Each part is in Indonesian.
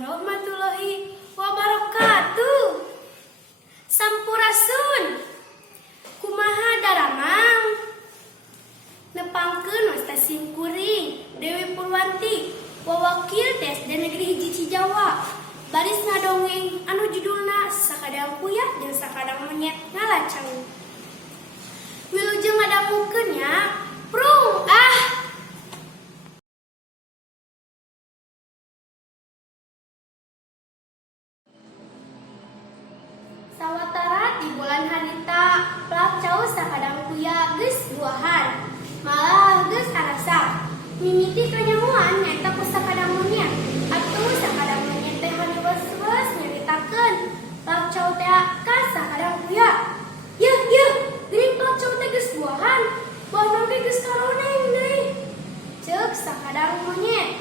warahmatullahi wabarakatuh. Sampurasun. Kumaha daramang? Nepangkeun stasiun kuring Dewi Purwanti, wawakil TSD Negeri Hiji Cijawa. Baris ngadongeng anu judulna Sakadang Kuyah jeung Sakadang Monyet Ngalacang. Wilujeng ngadamukeun nya, prung ah. Sawatara di bulan harita pelacau sakadang kuya geus buahan, malah geus arasap. Mimiti kanyamuan nyaeta ku sakadang monyet, atuh sakadang monyet teh haniwes-wes nyaritakeun pelacau teh ka sakadang kuya. Yeuh, geuning pelacau teh geus buahan, buahna ge geus karoneng deui. Ceuk sakadang monyet.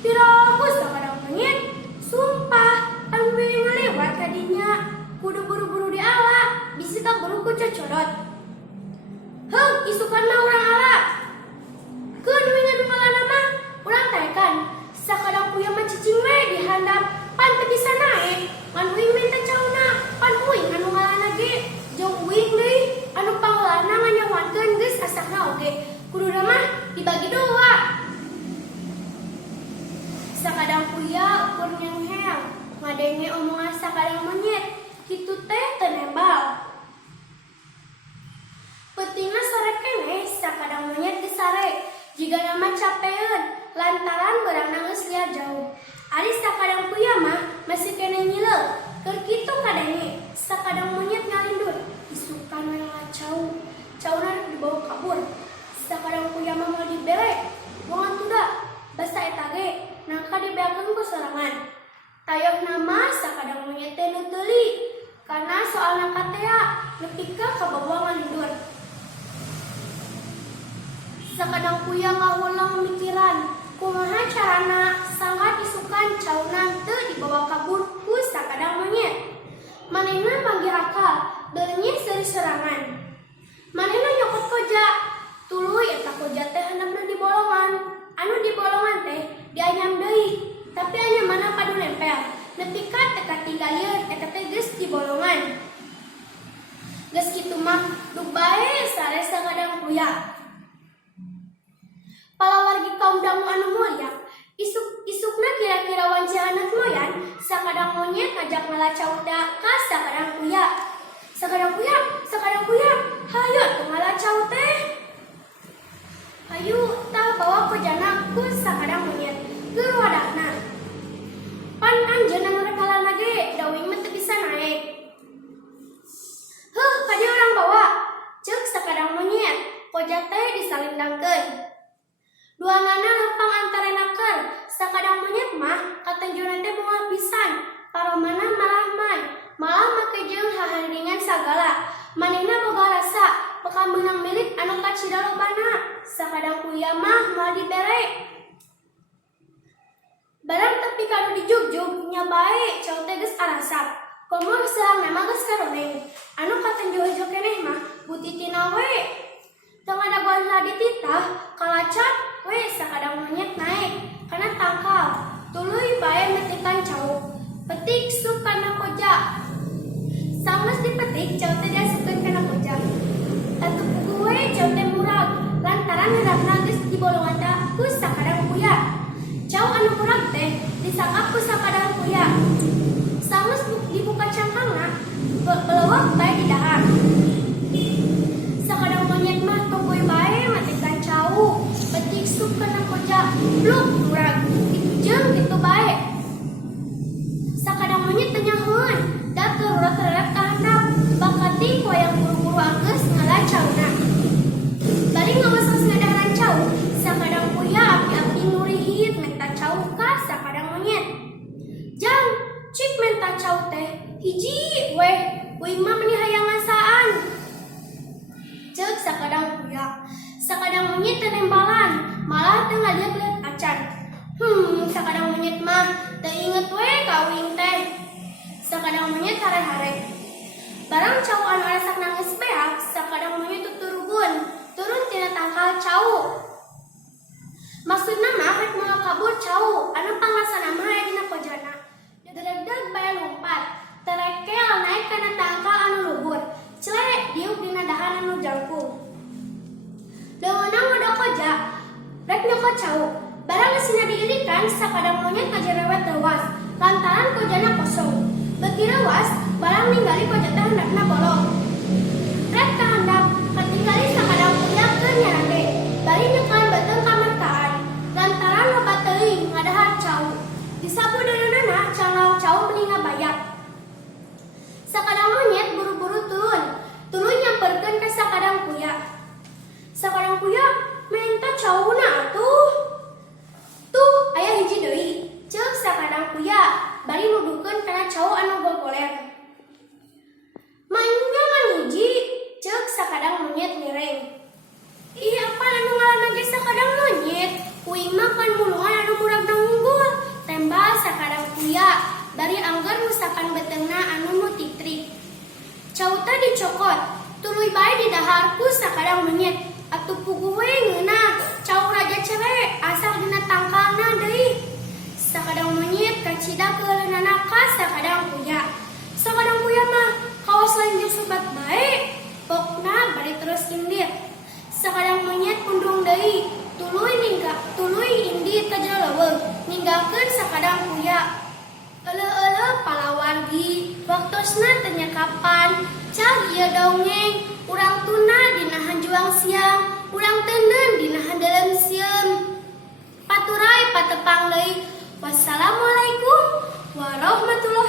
Piraku sakadang monyet, sumpah anu beuing ngalewat ka dinya kudu buru-buru diala, bisi kaburu ku cocodot. Heug, isukan mah urang ala. Keun we ngadu ngalana mah, urang taekan. Sakadang kuya mah cicing we dihandap, pan teu bisa naek. Ngan uing minta cauna, pan uing anu ngalana ge. Jeung uing deui, anu pangeulana nganyawankeun geus asakna oge. Kuduna mah dibagi dua. Sakadang kuya ukur nyengheang, ngadenge omongan sakadang monyet. Kitu teh teu nembal. Peutingna sore keneh sakadang monyet geus sare. Jiga nama capeun lantaran beurangna geus liar jauh. Ari sakadang kuya mah masih keneh nyileuk. Keur kitu kadenge sakadang monyet ngalindur. Isukan we ngacau. Cauna rek dibawa kabur. Sakadang kuya mah moal dibere. Bongan tuda. Basa eta ge nangka dibeakeun ku sorangan. Tayoh nama sakadang monyet teh nu teuli. Karena soalna katea nepika ka bawah ngalindur. Sakadang kuya ngahulang mikiran, kumaha carana sangat isukan cauna teu dibawa kabur ku sakadang monyet. Manehna manggih akal, beunyi seuri serangan. Manehna nyokot koja, tuluy eta koja teh handapna di bolongan. Anu di bolongan teh dianyam deui, tapi anyamana padu nempel. Nepika teka tinggalieun eta teh geus di bolongan. Geus kitu mah duk bae sare sakadang kuya. Palawargi kaum dangu anu mulia, isukna kira-kira wanci anak moyan, sakadang monyet ngajak ngalacau ka sakadang kuya. Sakadang kuya, hayu atuh ngalacau teh. Hayu tah bawa kojana ku sakadang monyet keur wadahna. Pan anjeun anu rek halana ge dawing mah teu bisa naek. Heuh, ka dieu urang bawa. Ceuk sakadang monyet, koja teh disalindangkeun. Duanana lempang antarenakeun. Sakadang monyet mah katenjona teh moal pisan. Paromana malah make jeung hahandingan sagala. Manehna boga rasa pekabeunang milik anu kacida lobana. Sakadang kuya mah moal dibere. Barang tepi kanu dijugjug nya bae cau teh geus arasap. Komo geus memang geus karoneng. Anu katenjo-hejo keneh mah butitina we. Teu ngadaguan lagi titah kalacak we sakadang monyet naik kana tangkal. Tuluy bae metikan cau. Petik sup kana koja. Sanggeus dipetik cau teh diasupkeun kana koja. Atuh puguh we cau teh murag lantaran hendakna geus dibolongan ku sakadang kuya. Cau anu murag teh disangkap ku sakadang kuya. Sanggeus dibuka cangkangna, belewak bae di dahar. Sakadang monyet mah tungguy bae matikan cau, petik sup kana koja, bluk murag. Kitu jeung kitu bae. Sakadang monyet teu nyahoan, da kerurat-kerurat ka handap, bakating ku aya buru-buru anggeus ngalacauna. Bari ngawasos ngadaharan cau, sakadang kuya api-api nurihit menta cau ka sakadang monyet. Jang, cik menta cau teh hiji weh, uing mah meni hayang ngasaan. Ceuk sakadang kuya. Sakadang monyet teu nembalan, malah teu ngaliat-liat acan. Sakadang monyet mah teu inget we ka uing teh. Sakadang monyet hare-hare. Barang cau anu arasak nangis beak, sakadang monyet turun tina tangkal cau. Maksudna mah rek moal kabur cau, anu pangasana mah aya dina kojana. cau. Barang geusina diirikan sakadang monyet kajerewet leuwas lantaran kojana kosong. Beuki leuwas barang ningali koja teh hendakna bolong. Rek kahandap katinggali sakadang kuya keur nyarande. Bari nyekan beuteung kamertaan lantaran loba teuing ngadahar cau. Disapu deureunana calao cau mending ngabayak. Sakadang monyet buru-buru turun. Tuluy nyamperkeun ka sakadang kuya. Sakadang kuya minta cauna atuh. Tuh aya hiji deui. Ceuk sakadang kuya bari nuduhkeun kana cau anu gogoler. Mainnya man hiji, ceuk sakadang monyet nireng. Ih apa anu ngaranna ge sakadang monyet? Uing mah kan muluhan anu muragna unggul. Tembal sakadang kuya bari angger nusakan beteungna anu nu titrik. Cau teh dicokot, tuluy bae didahar ku sakadang monyet. Atuh puguh we ngeunah, cau raja cere asal dina tangkalna deui. Sakadang monyet kacida keuleunana ka sakadang kuya. Sakadang kuya mah kawas lanjut sobat bae, pokna bari terus indit. Sakadang monyet pundung deui, tuluy indit ka jero leuweung, ninggalkeun sakadang kuya. Euleuh-euleuh palawargi, waktosna teu nyakapan, cah ieu dongeng, urang tuna dina hanjuang siang, urang teuneun dina handeuleum sieum. Paturai patepang deui. Wassalamualaikum warahmatullahi